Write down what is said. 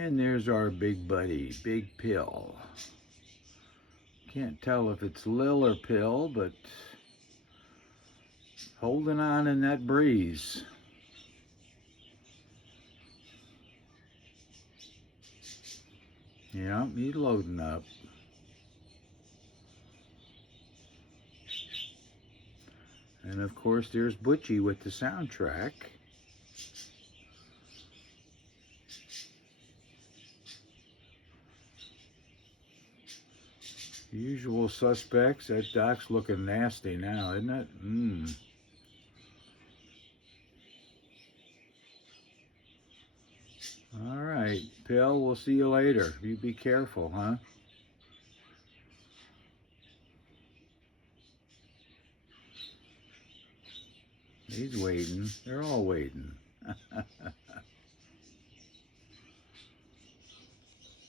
And there's our big buddy, Big Pill. Can't tell if it's Lil or Pill, but holding on in that breeze. Yeah, he's loading up. And of course, there's Butchie with the soundtrack. Usual suspects. That dock's looking nasty now, isn't it? All right, Pill, we'll see you later. You be careful, huh? He's waiting. They're all waiting.